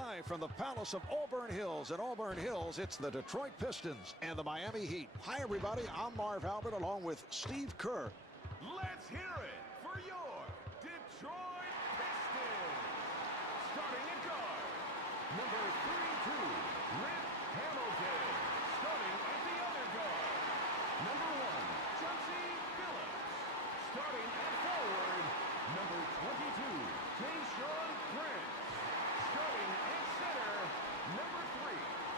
Live from the Palace of Auburn Hills. In Auburn Hills, it's the Detroit Pistons and the Miami Heat. Hi, everybody. I'm Marv Albert along with Steve Kerr. Let's hear it for your Detroit Pistons. Starting at guard, number 32, Rip Hamilton. Starting at the other guard, number 1, Chauncey Billups. Starting at forward, number 22, Tayshaun Prince. Starting at center, number 3,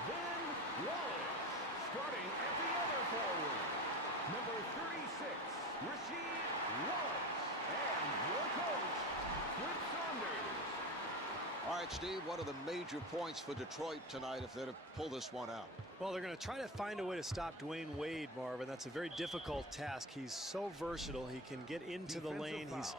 Ben Wallace. Starting at the other forward, number 36, Rasheed Wallace. And your coach, Flip Saunders. All right, Steve, what are the major points for Detroit tonight if they're to pull this one out? Well, they're going to try to find a way to stop Dwayne Wade, Marvin. That's a very difficult task. He's so versatile. He can get into the lane. He's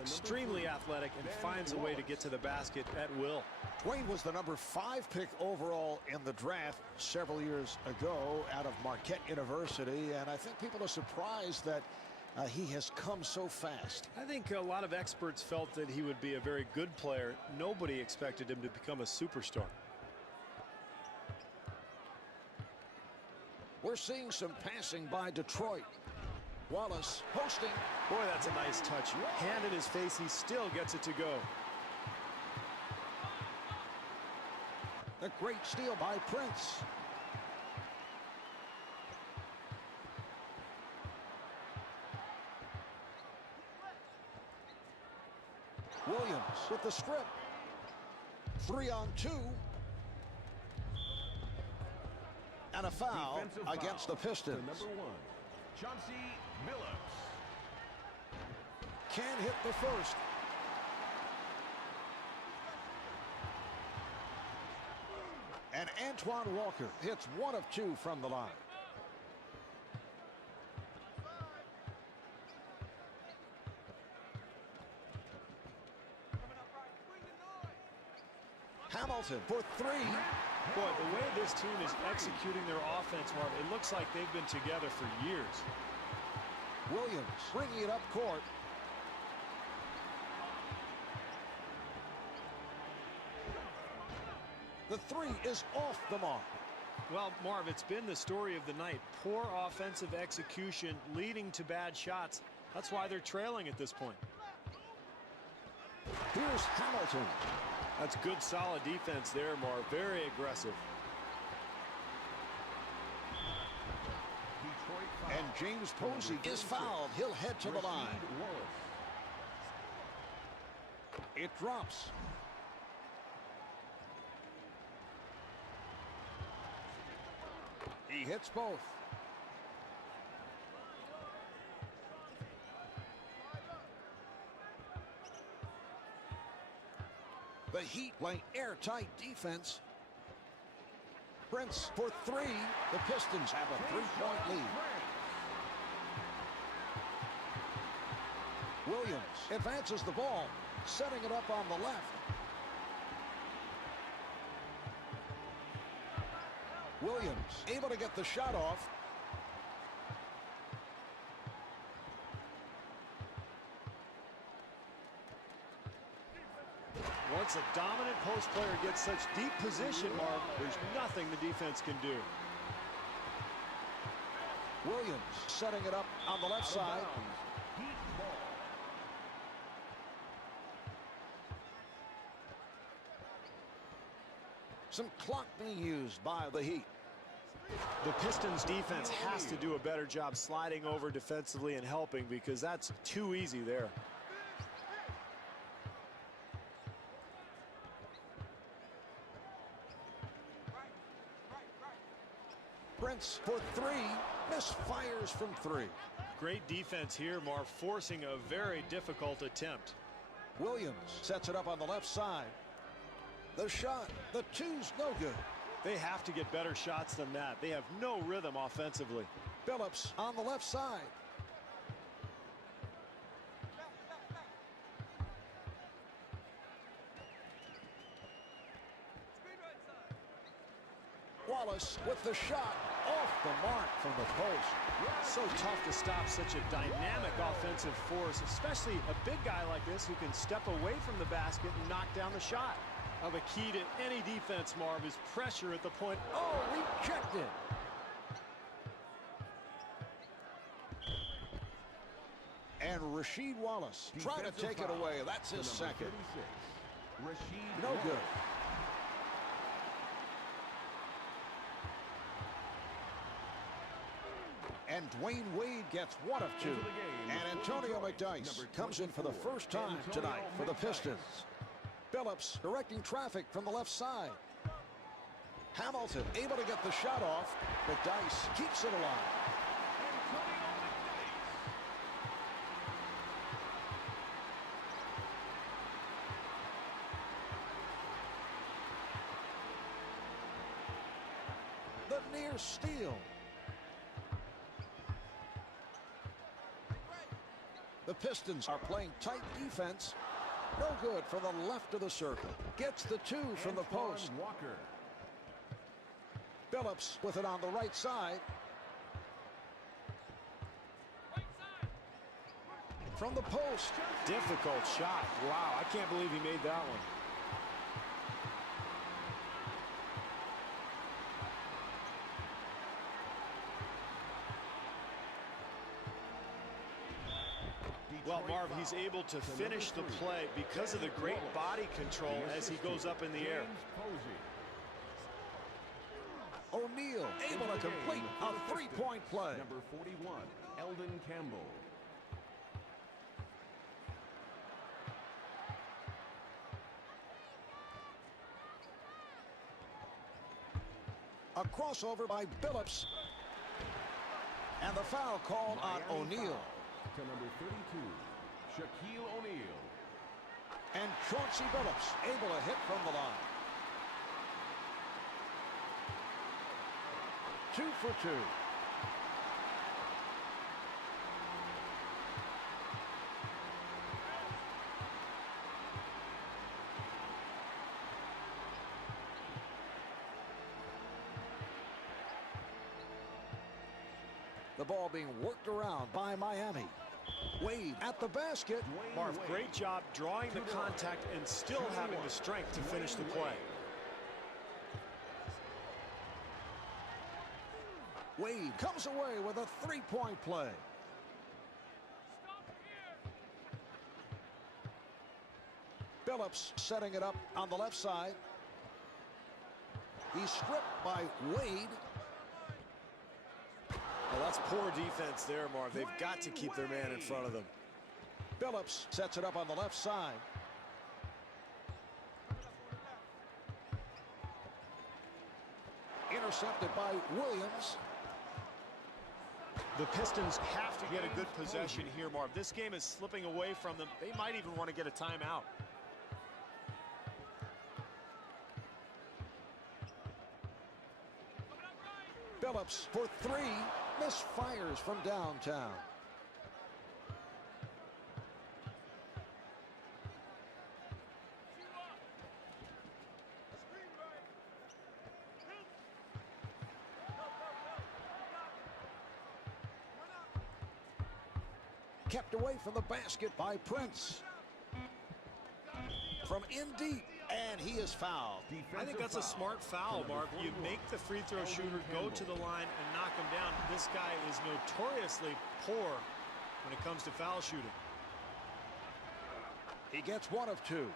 extremely athletic and finds a way to get to the basket at will. Dwayne was the number 5 pick overall in the draft several years ago out of Marquette University, and I think people are surprised that he has come so fast. I think a lot of experts felt that he would be a very good player. Nobody expected him to become a superstar. We're seeing some passing by Detroit. Wallace posting. Boy, that's a nice touch. Hand in his face, he still gets it to go. A great steal by Prince. Williams with the strip. 3-on-2. And a foul against the Pistons. Number 1, Chauncey Billups. Can't hit the first. And Antoine Walker hits 1 of 2 from the line. Hamilton for 3. Boy, the way this team is executing their offense, Marv, it looks like they've been together for years. Williams bringing it up court. The 3 is off the mark. Well, Marv, it's been the story of the night. Poor offensive execution leading to bad shots. That's why they're trailing at this point. Here's Hamilton. That's good, solid defense there, Marv. Very aggressive. And James Posey is fouled. He'll head to the line. It drops. He hits both. The Heat playing airtight defense. Prince for 3. The Pistons have a 3-point lead. Williams advances the ball, setting it up on the left. Williams able to get the shot off. Once a dominant post player gets such deep position, Marv, there's nothing the defense can do. Williams setting it up on the left side. Some clock being used by the Heat. The Pistons defense has to do a better job sliding over defensively and helping, because that's too easy there. Prince for 3, misfires from 3. Great defense here, Marv, forcing a very difficult attempt. Williams sets it up on the left side. The shot, the 2's no good. They have to get better shots than that. They have no rhythm offensively. Billups on the left side. Wallace with the shot off the mark from the post. So tough to stop such a dynamic offensive force, especially a big guy like this who can step away from the basket and knock down the shot. Well, the key to any defense, Marv, is pressure at the point. Oh, rejected. And Rasheed Wallace trying to take it away. That's his second. No good. And Dwayne Wade gets 1 of 2. And Antonio McDyess comes in for the first time tonight for the Pistons. Billups directing traffic from the left side. Hamilton able to get the shot off. McDyess keeps it alive. The near steal. The Pistons are playing tight defense. No good for the left of the circle. Gets the 2 from the post. Walker. Billups with it on the right side. From the post. Difficult shot. Wow, I can't believe he made that one. Well, Marv, he's able to finish the play because of the great body control as he goes up in the air. O'Neal able to complete a 3-point play. Number 41, Eldon Campbell. A crossover by Billups. And the foul called on O'Neal. To number 32, Shaquille O'Neal. And Chauncey Billups able to hit from the line. 2 for 2. The ball being worked around by Miami. Wade at the basket. Marv, great job drawing the contact and still having the strength to finish the play. Wade comes away with a 3-point play. Billups setting it up on the left side. He's stripped by Wade. Well, that's poor defense there, Marv. They've got to keep their man in front of them. Billups sets it up on the left side. Intercepted by Williams. The Pistons have to get a good possession here, Marv. This game is slipping away from them. They might even want to get a timeout. Billups for 3. Misfires from downtown. Kept away from the basket by Prince. From in deep, and he is fouled. I think that's a smart foul, Mark. You make the free throw shooter go to the line and knock him down. This guy is notoriously poor when it comes to foul shooting. He gets 1 of 2.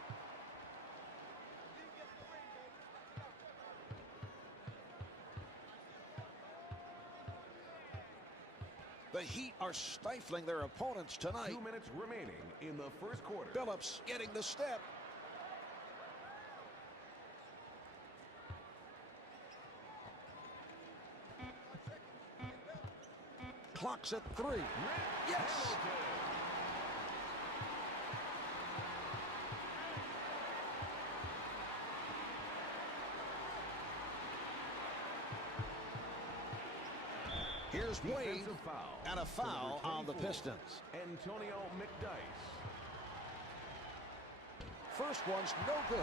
The Heat are stifling their opponents tonight. 2 minutes remaining in the first quarter. Billups getting the step. Clock's at 3. Yes! Here's Wade, and a foul on the Pistons. Antonio McDyess. First one's no good.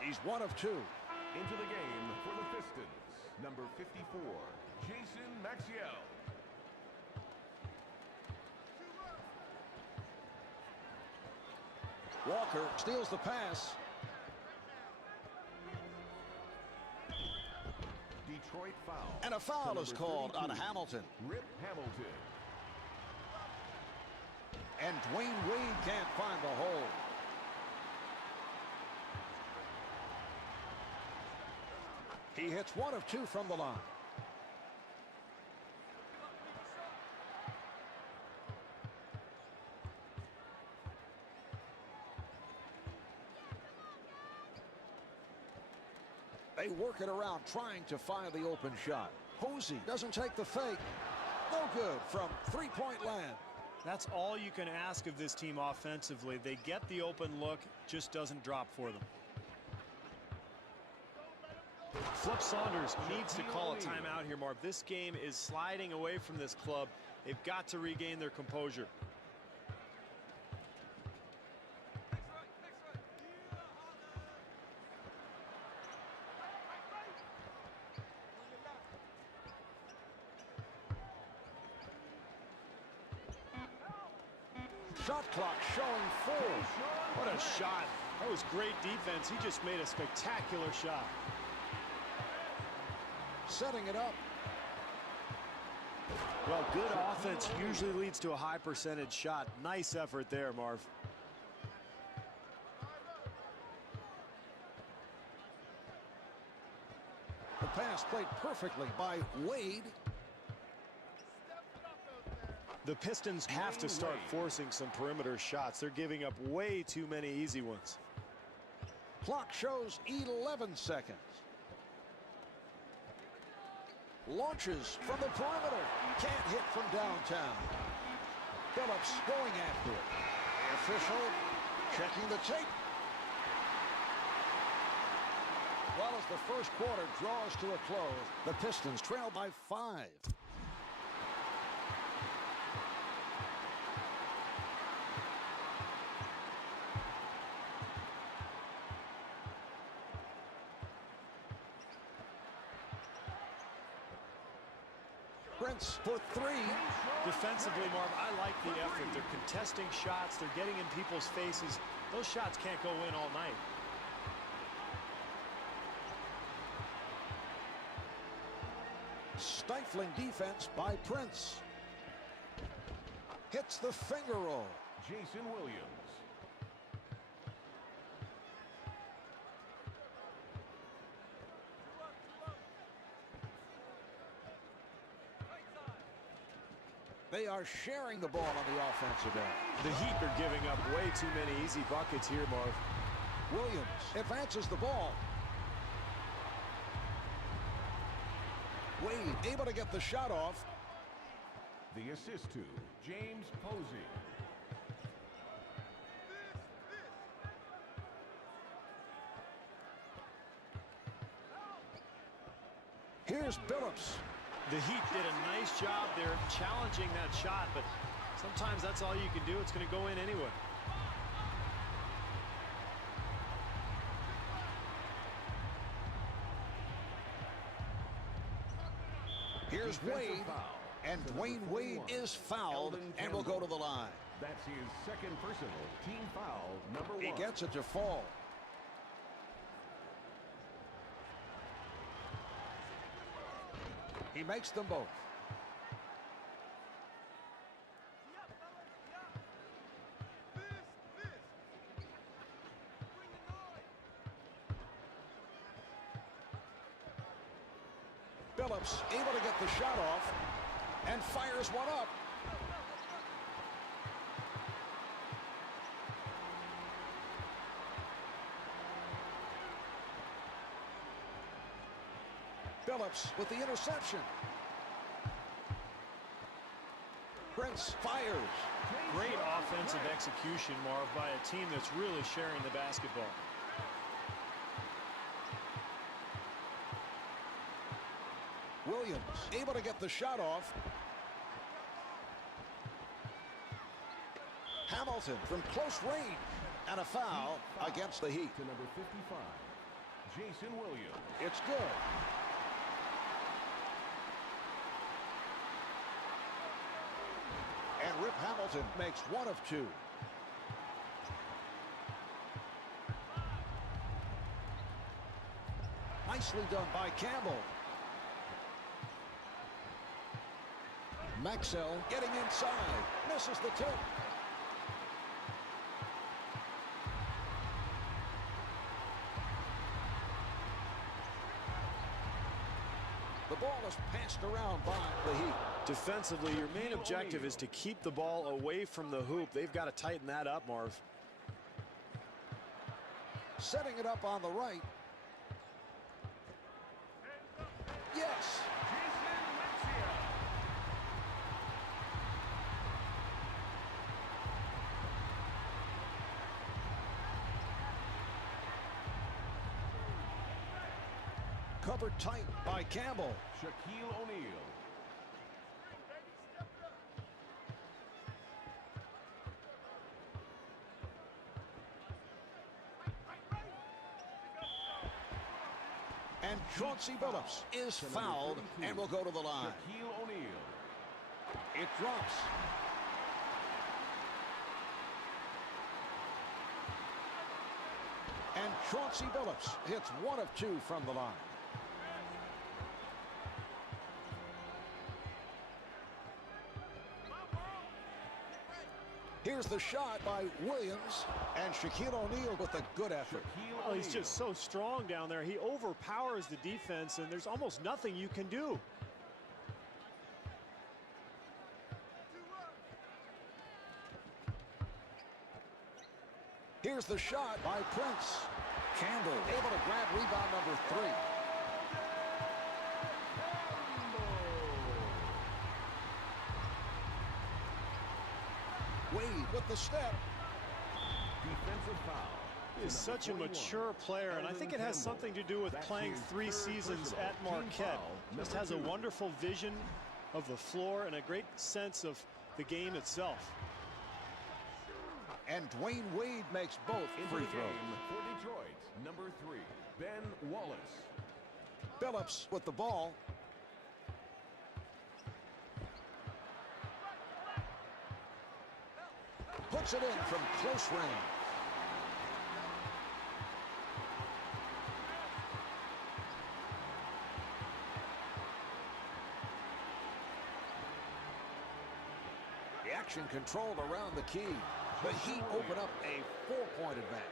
He's 1 of 2. Into the game for the Pistons, number 54, Jason Maxiell. Walker steals the pass. Detroit foul. And a foul is called on Hamilton. Rip Hamilton. And Dwayne Wade can't find the hole. He hits 1 of 2 from the line. They work it around, trying to find the open shot. Posey doesn't take the fake. No good from three-point land. That's all you can ask of this team offensively. They get the open look, just doesn't drop for them. Flip Saunders needs to call a timeout here, Marv. This game is sliding away from this club. They've got to regain their composure. Shot clock showing 4. What a shot. That was great defense. He just made a spectacular shot. Setting it up. Well, good offense usually leads to a high percentage shot. Nice effort there, Marv. The pass played perfectly by Wade. The Pistons have to start forcing some perimeter shots. They're giving up way too many easy ones. Clock shows 11 seconds. Launches from the perimeter. Can't hit from downtown. Phillips going after it. The official checking the tape. Well, as the first quarter draws to a close, the Pistons trail by 5. Prince for 3. Defensively, Marv, I like the effort. They're contesting shots. They're getting in people's faces. Those shots can't go in all night. Stifling defense by Prince. Hits the finger roll. Jason Williams. They are sharing the ball on the offensive end. The Heat are giving up way too many easy buckets here, Marv. Williams advances the ball. Wade able to get the shot off. The assist to James Posey. Here's Phillips. The Heat did a nice job there challenging that shot, but sometimes that's all you can do. It's going to go in anyway. Here's Wade, and Dwayne Wade is fouled and will go to the line. That's his second personal team foul, number 1. He gets it to fall. He makes them both. Phillips able to get the shot off and fires one up. Phillips with the interception. Prince fires. Great offensive execution, Marv, by a team that's really sharing the basketball. Williams able to get the shot off. Hamilton from close range, and a foul against the Heat. To number 55, Jason Williams. It's good. And Rip Hamilton makes 1 of 2. Nicely done by Campbell. Maxwell getting inside. Misses the tip. The ball is passed around by the Heat. Defensively, your main objective is to keep the ball away from the hoop. They've got to tighten that up, Marv. Setting it up on the right. Yes. Covered tight by Campbell. Shaquille O'Neal. And Chauncey Billups is fouled and will go to the line. Shaquille O'Neal. It drops. And Chauncey Billups hits 1 of 2 from the line. Here's the shot by Williams, and Shaquille O'Neal with a good effort. Oh, he's just so strong down there. He overpowers the defense, and there's almost nothing you can do. Here's the shot by Prince. Campbell able to grab rebound number 3. Wade with the step. Defensive foul. He is such a mature player, and I think it has something to do with playing 3 seasons at Marquette. Just has a wonderful vision of the floor and a great sense of the game itself. And Dwayne Wade makes both free throws. For Detroit, number 3, Ben Wallace. Billups with the ball. Puts it in from close range. The action controlled around the key. The Heat open up a 4-point advantage.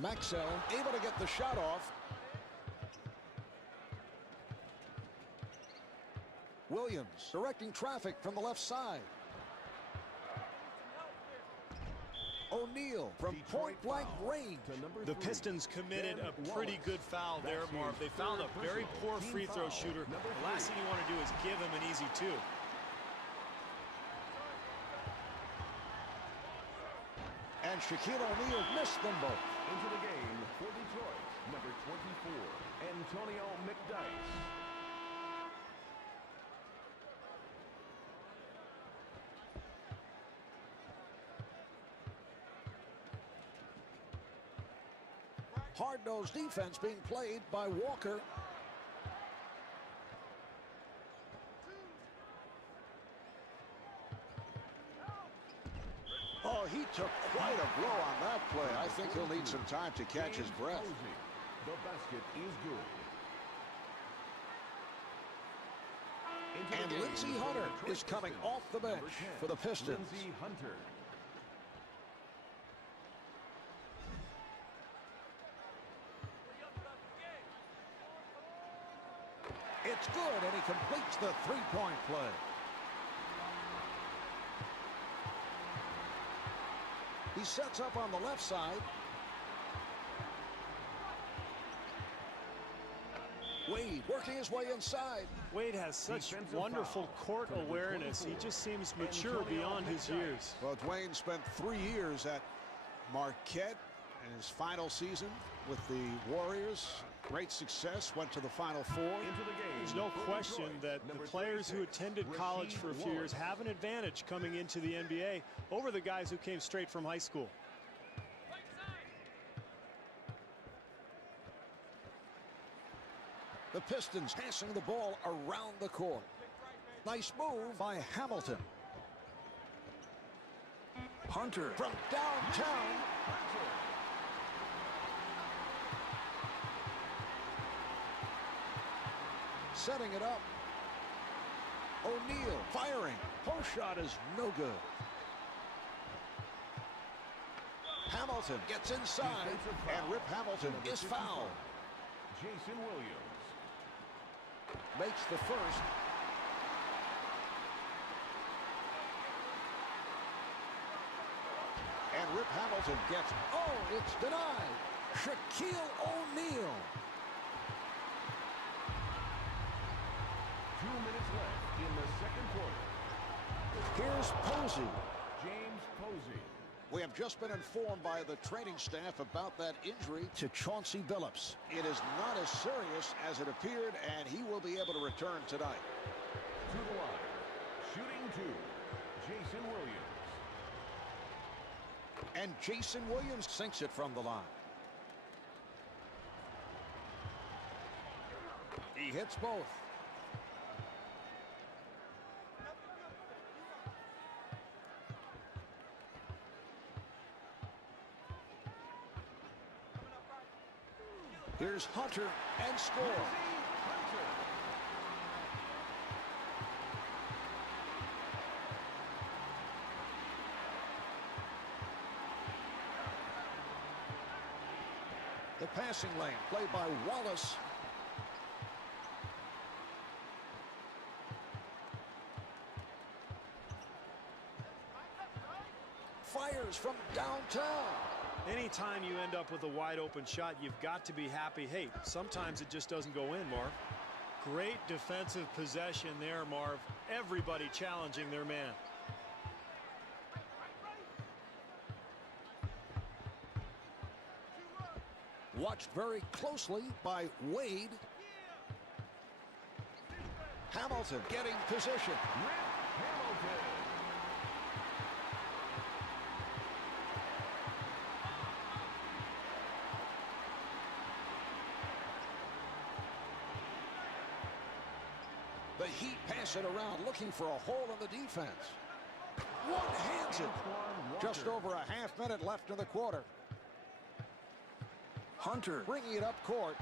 Maxwell able to get the shot off. Williams directing traffic from the left side. O'Neal from point-blank range. The Pistons committed a pretty good foul there, Marv. They found a very poor free throw shooter. The last thing you want to do is give him an easy 2. And Shaquille O'Neal missed them both. Into the game for Detroit, number 24, Antonio McDyess. Hard-nosed defense being played by Walker. Oh, he took quite a blow on that play. I think he'll need some time to catch his breath. The basket is good. And Lindsey Hunter is coming off the bench for the Pistons. Lindsey Hunter. It's good, and he completes the 3-point play. He sets up on the left side. Wade working his way inside. Wade has such wonderful court awareness. He just seems mature beyond his years. Well, Dwayne spent 3 years at Marquette in his final season with the Warriors. Great success, went to the Final Four. There's no question that the players who attended college for a few years have an advantage coming into the NBA over the guys who came straight from high school. The Pistons passing the ball around the court. Nice move by Hamilton. Hunter from downtown. Setting it up. O'Neal firing. Post shot is no good. Hamilton gets inside, and Rip Hamilton is fouled. Jason Williams Makes the first. And Rip Hamilton gets, oh, it's denied. Shaquille O'Neal. 2 minutes left in the second quarter. Here's Posey. James Posey. We have just been informed by the training staff about that injury to Chauncey Billups. It is not as serious as it appeared, and he will be able to return tonight. To the line, shooting two, Jason Williams. And Jason Williams sinks it from the line. He hits both. Here's Hunter and score. The passing lane played by Wallace. Fires from downtown. Anytime you end up with a wide open shot, you've got to be happy. Hey, sometimes it just doesn't go in, Marv. Great defensive possession there, Marv. Everybody challenging their man. Watched very closely by Wade. Hamilton getting position. Hamilton. The Heat pass it around, looking for a hole in the defense. One-hands it. Just over a half minute left in the quarter. Hunter bringing it up court.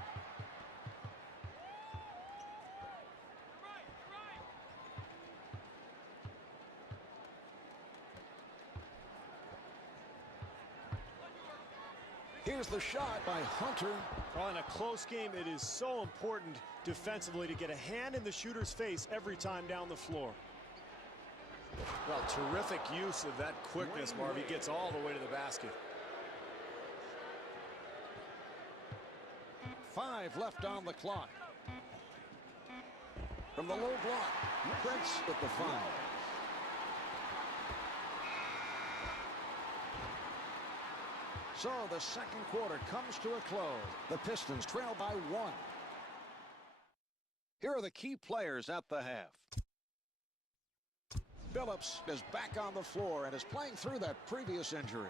Here's the shot by Hunter. Well, in a close game, it is so important defensively to get a hand in the shooter's face every time down the floor. Well, terrific use of that quickness, Marv. He gets all the way to the basket. 5 left on the clock. From the low block, Prince with the foul. So the second quarter comes to a close. The Pistons trail by 1. Here are the key players at the half. Billups is back on the floor and is playing through that previous injury.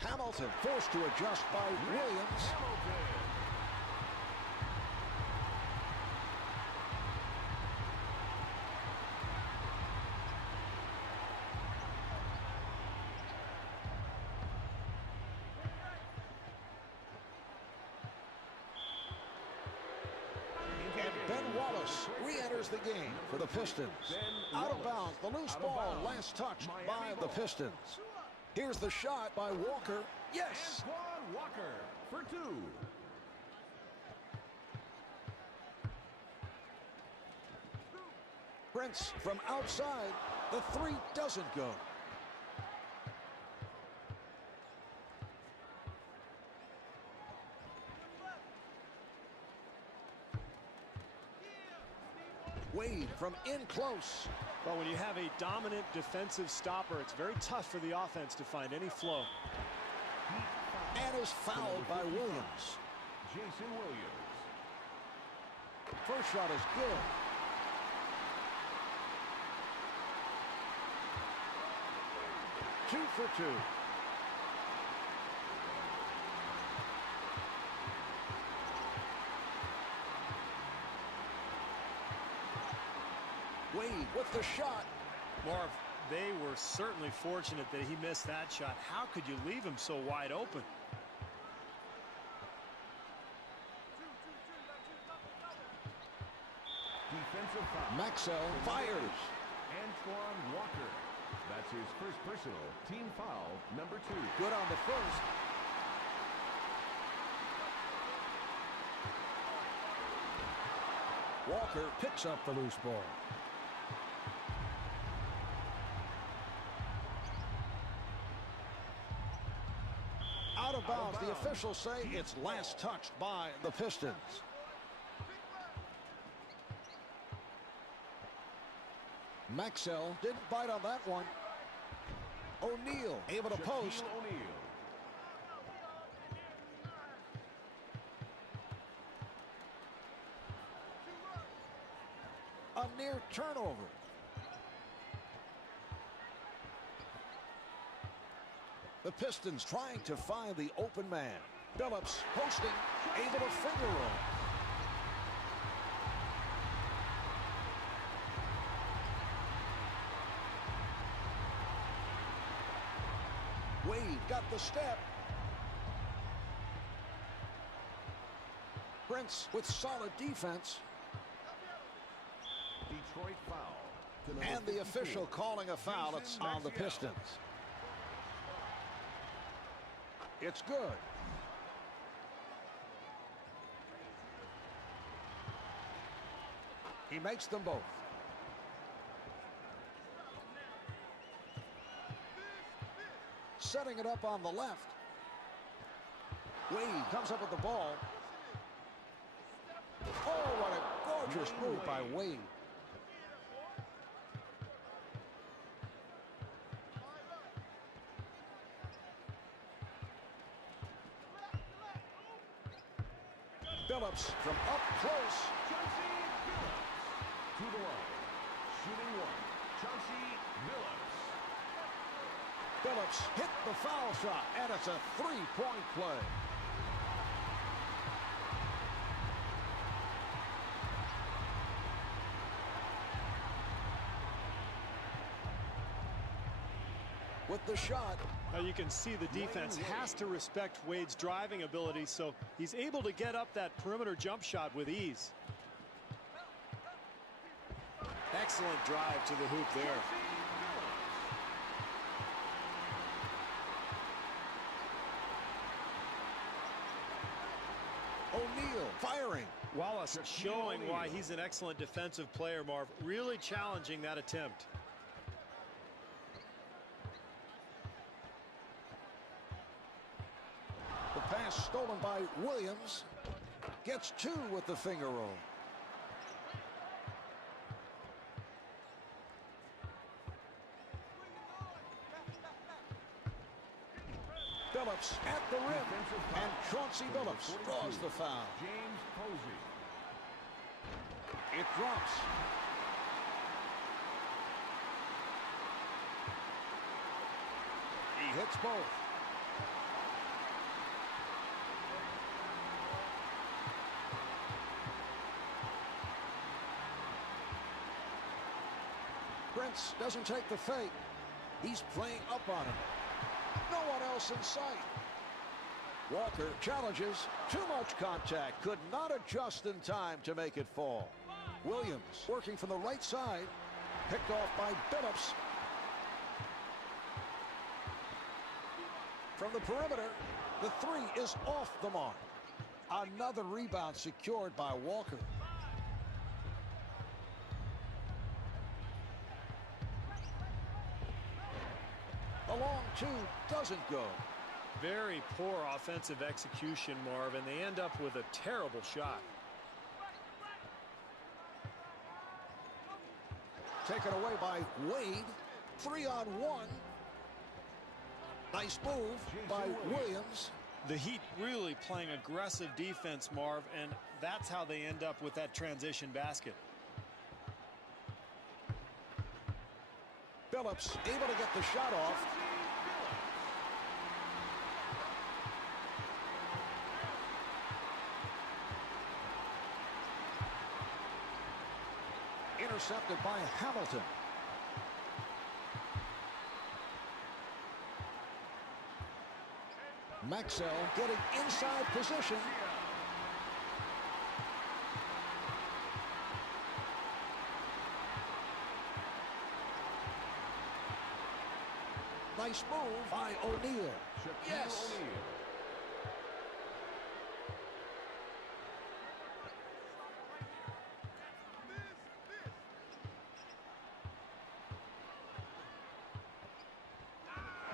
Hamilton forced to adjust by Williams. And Ben Wallace re-enters the game for the Pistons. Out of bounds, the loose ball last touched by the Pistons. Here's the shot by Walker. Yes! Antoine Walker for 2. Prince from outside. The 3 doesn't go. Wade from in close. Well, when you have a dominant defensive stopper, it's very tough for the offense to find any flow. And is fouled by Williams. Jason Williams. First shot is good. Two for 2. Wade with the shot. Marv, they were certainly fortunate that he missed that shot. How could you leave him so wide open? Defensive foul. Maxwell fires. Antoine Walker. That's his first personal team foul, number 2. Good on the first. Walker picks up the loose ball. Out of bounds. The officials say it's last touched by the Pistons. Maxwell didn't bite on that one. O'Neal able to post. Shaquille O'Neal. A near turnover. The Pistons trying to find the open man. Phillips posting, able to finger roll. Wade got the step. Prince with solid defense. Detroit foul. And the official calling a foul. It's on the Pistons. It's good. He makes them both. Setting it up on the left. Wade comes up with the ball. Oh, what a gorgeous move by Wade. Phillips from up close. Chauncey Billups to the line. Shooting 1. Chauncey Billups. Phillips hit the foul shot, and it's a three-point play. With the shot. Now you can see the defense has to respect Wade's driving ability, so he's able to get up that perimeter jump shot with ease. Excellent drive to the hoop there. O'Neal firing. Wallace showing why he's an excellent defensive player, Marv. Really challenging that attempt. The pass stolen by Williams. Gets 2 with the finger roll. Phillips at the rim. And Chauncey Billups draws the foul. James Posey. It drops. He hits both. Prince doesn't take the fake. He's playing up on him. No one else in sight. Walker challenges. Too much contact. Could not adjust in time to make it fall. Williams working from the right side. Picked off by Billups. From the perimeter, the 3 is off the mark. Another rebound secured by Walker. The long 2 doesn't go. Very poor offensive execution, Marv, and they end up with a terrible shot. Taken away by Wade. 3-on-1. Nice move by Williams. The Heat really playing aggressive defense, Marv, and that's how they end up with that transition basket. Phillips able to get the shot off. intercepted by Hamilton. Maxwell getting inside position. Nice move by O'Neal. Yes.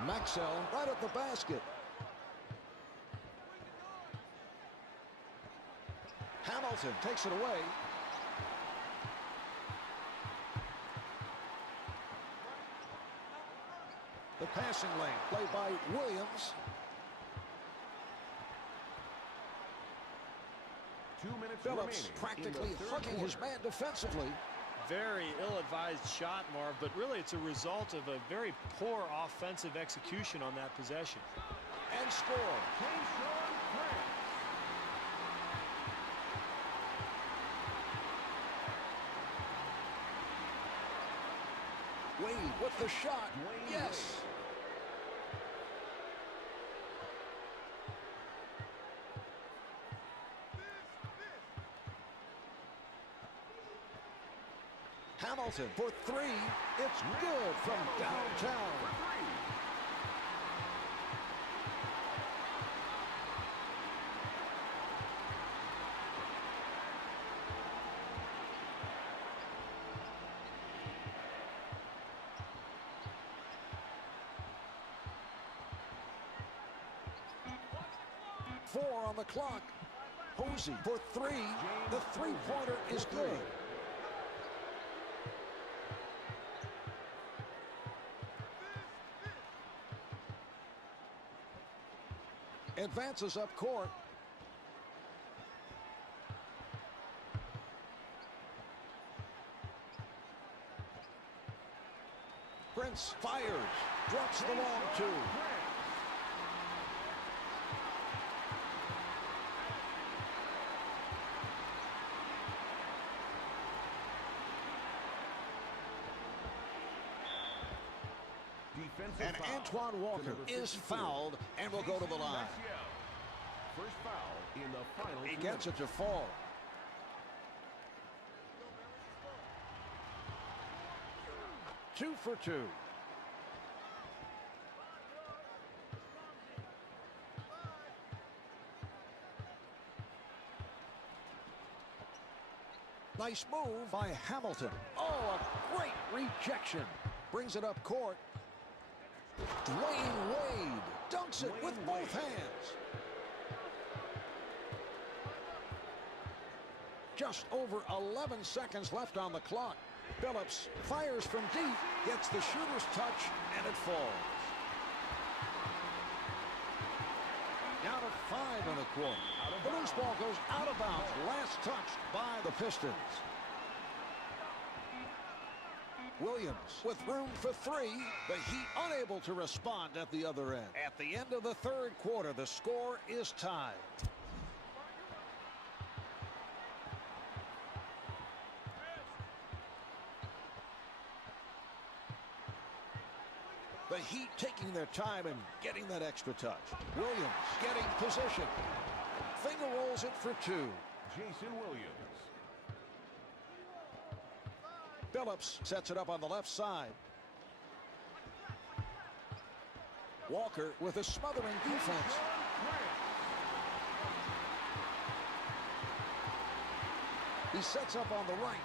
Maxwell right at the basket. Hamilton takes it away. The passing lane played by Williams. 2 minutes Phillips practically hugging his man defensively. Very ill-advised shot, Marv, but really it's a result of a very poor offensive execution on that possession. And score. Wade with the shot. Yes. Hamilton for three. It's good from downtown. Four on the clock. Posey for three. The three-pointer is good. Advances up court. Prince fires. Drops the long two. And Antoine Walker is fouled and will go to the line. First foul in the final. He gets it to fall. Two for two. Nice move by Hamilton. Oh, a great rejection. Brings it up court. Dwayne Wade dunks it with both hands. Just over 11 seconds left on the clock. Phillips fires from deep, gets the shooter's touch, and it falls. Down at 5 in the quarter. The loose ball goes out of bounds. Last touched by the Pistons. Williams with room for three. The Heat unable to respond at the other end. At the end of the third quarter, the score is tied. The Heat taking their time and getting that extra touch. Williams getting position. Finger rolls it for two. Jason Williams. Phillips sets it up on the left side. Walker with a smothering defense. He sets up on the right.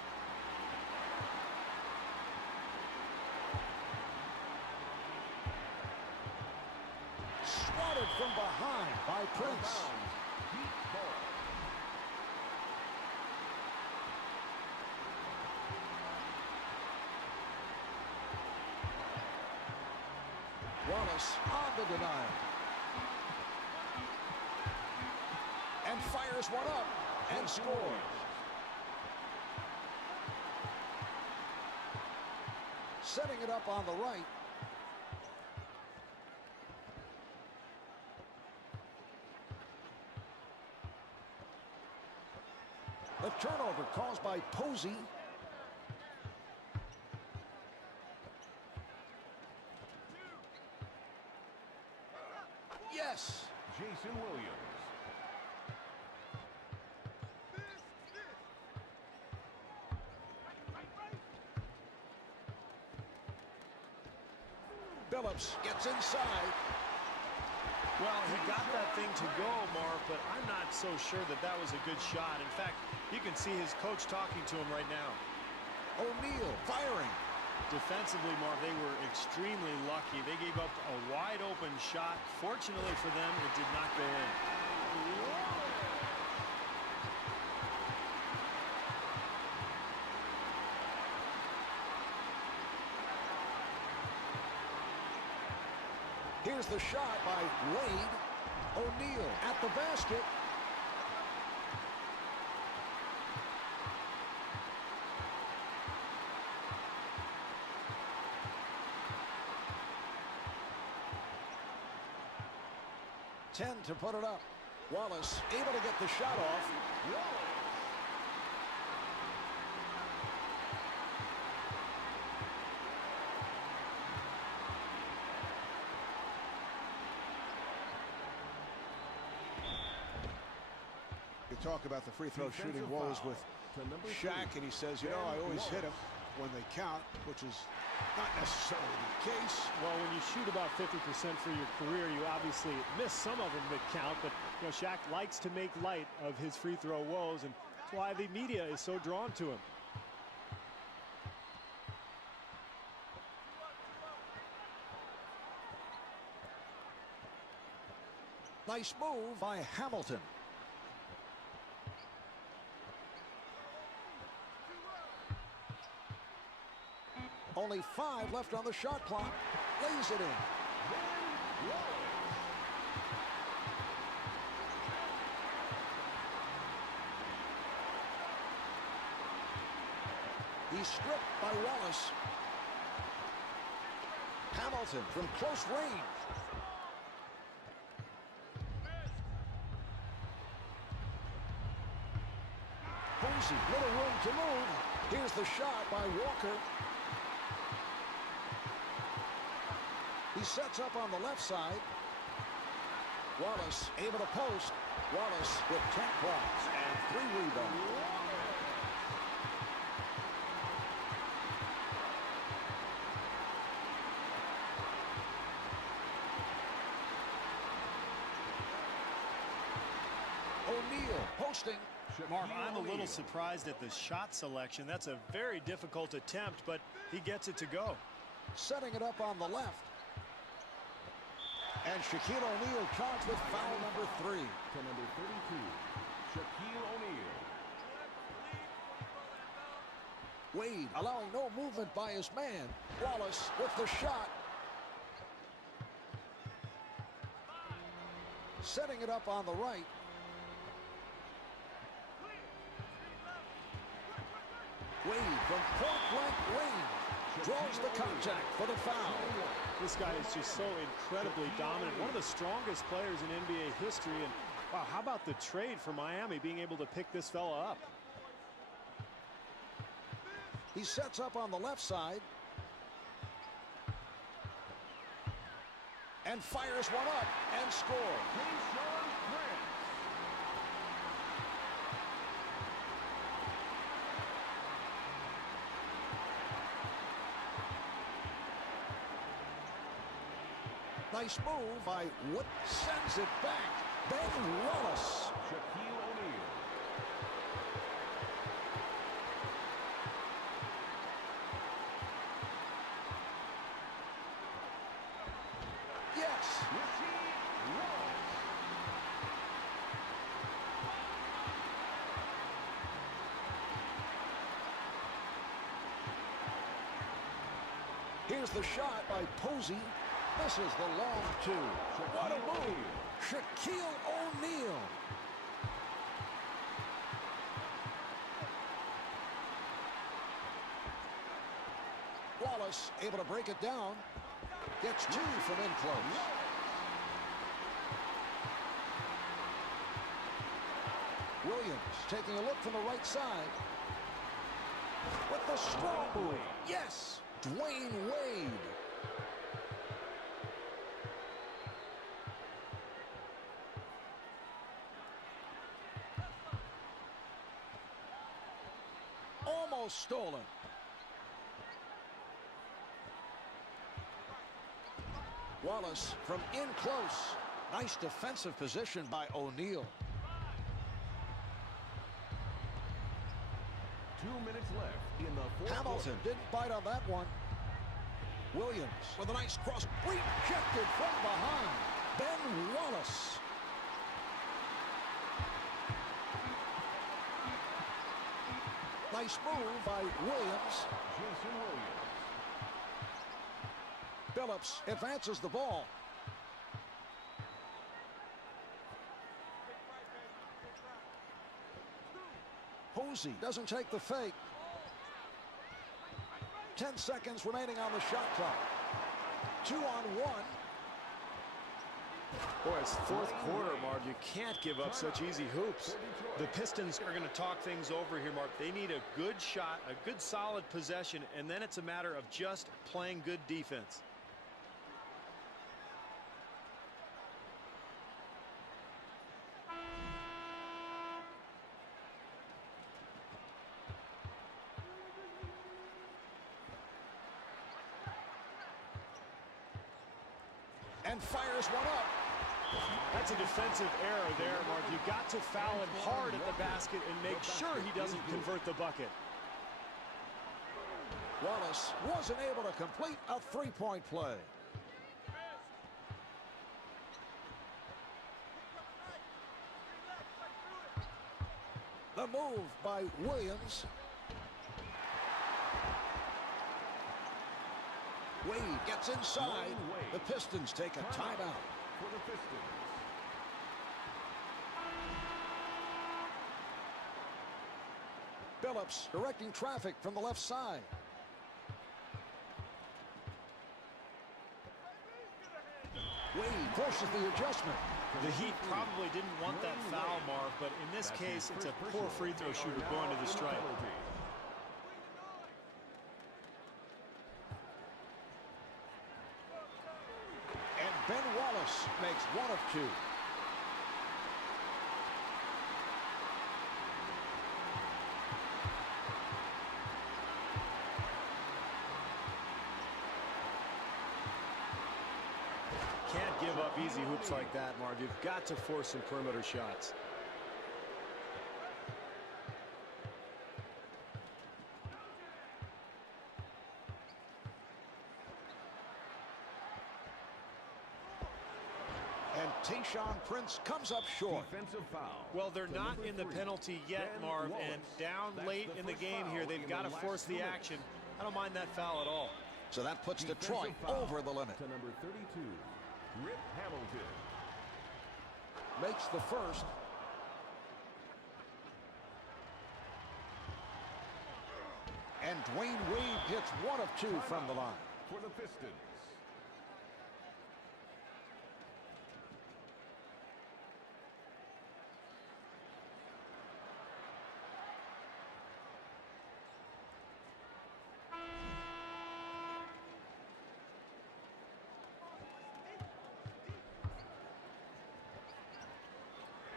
Swatted from behind by Prince. Wallace on the denial. And fires one up and scores. Setting it up on the right. The turnover caused by Posey. Yes. Jason Williams. Phillips gets inside. Well, he got that thing to go, Marv, but I'm not so sure that that was a good shot. In fact, you can see his coach talking to him right now. O'Neal firing. Defensively, Marv, they were extremely lucky. They gave up a wide-open shot. Fortunately for them, it did not go in. Here's the shot by Wade. O'Neal at the basket. Ten to put it up. Wallace able to get the shot off. You talk about the free throw shooting woes with Shaq, and he says, you know, I always hit them when they count, which is not necessarily the case. Well, when you shoot about 50% for your career, you obviously miss some of them that count, but you know, Shaq likes to make light of his free throw woes, and that's why the media is so drawn to him. Nice move by Hamilton. Only 5 left on the shot clock. Lays it in. He's stripped by Wallace. Hamilton from close range. Posey, little room to move. Here's the shot by Walker. He sets up on the left side. Wallace able to post. Wallace with 10 points and 3 rebounds. O'Neal posting. Marv, I'm a little surprised at the shot selection. That's a very difficult attempt, but he gets it to go. Setting it up on the left. And Shaquille O'Neal charged with foul number 3. To number 32, Shaquille O'Neal. Wade allowing no movement by his man. Wallace with the shot. Setting it up on the right. Wade from point-blank range draws the contact for the foul. This guy is just so incredibly dominant. One of the strongest players in NBA history. And wow, how about the trade for Miami being able to pick this fella up? He sets up on the left side. And fires one up and scores. Nice move by Wood. Sends it back. Ben Wallace. Shaquille O'Neal. Yes. Here's the shot by Posey. This is the long 2. What a move. Shaquille O'Neal. Wallace able to break it down. Gets 2 from in close. Williams taking a look from the right side. With the strong move. Yes. Dwayne Wade. Almost stolen. Wallace from in close. Nice defensive position by O'Neal. 2 minutes left in the fourth Hamilton quarter. didn't bite on that one. Williams with a nice cross. Rejected from behind. Ben Wallace. Nice move by Williams. Jason Williams. Phillips advances the ball. Posey doesn't take the fake. 10 seconds remaining on the shot clock. 2-on-1. Boy, it's fourth quarter, Marv. You can't give up such easy hoops. The Pistons are going to talk things over here, Marv. They need a good shot, a good solid possession, and then it's a matter of just playing good defense. And fires one up. That's a defensive error there, Mark. You've got to foul him hard at the basket and make sure he doesn't convert the bucket. Wallace wasn't able to complete a three-point play. The move by Williams. Wade gets inside. The Pistons take a timeout. For the Pistons. Phillips directing traffic from the left side. Wade forces the adjustment. The Heat probably didn't want that foul, Marv, but in this case, it's a poor free throw shooter going to the stripe. And Ben Wallace makes one of two. Can't give up easy hoops like that, Marv. You've got to force some perimeter shots. And Tayshaun Prince comes up short. Defensive foul. Well, they're not in the penalty yet, Marv, and down late in the game here, they've got to force the action. I don't mind that foul at all. So that puts Detroit Defensive foul over the limit. to number 32, Rip Hamilton. Makes the first. And Dwayne Wade hits one of two from the line. For the Pistons.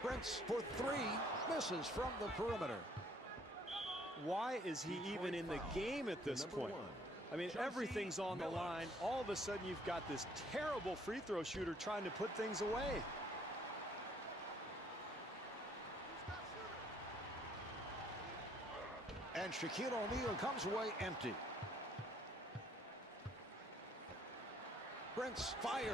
Prince for three, misses from the perimeter. Why is he even in the game at this point? I mean, everything's on the line. All of a sudden, you've got this terrible free throw shooter trying to put things away. And Shaquille O'Neal comes away empty. Prince fires.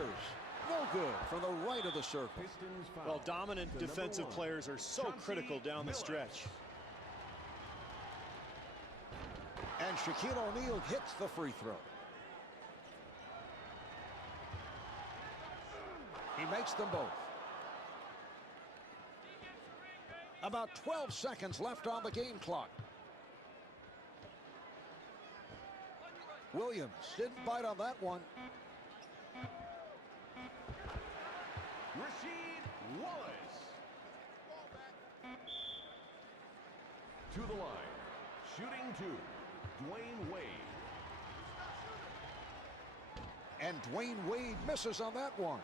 No good from the right of the circle. Pistons foul. Well, dominant to number defensive 1, players are so critical down the stretch. And Shaquille O'Neal hits the free throw. He makes them both. About 12 seconds left on the game clock. Williams didn't bite on that one. Rasheed Wallace. To the line. Shooting two. Dwayne Wade. And Dwayne Wade misses on that one.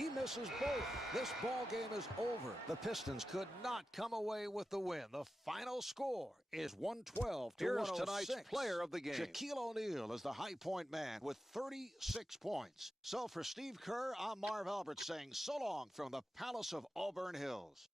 He misses both. This ball game is over. The Pistons could not come away with the win. The final score is 112 to 106. Here's tonight's player of the game. Shaquille O'Neal is the high point man with 36 points. So for Steve Kerr, I'm Marv Albert saying so long from the Palace of Auburn Hills.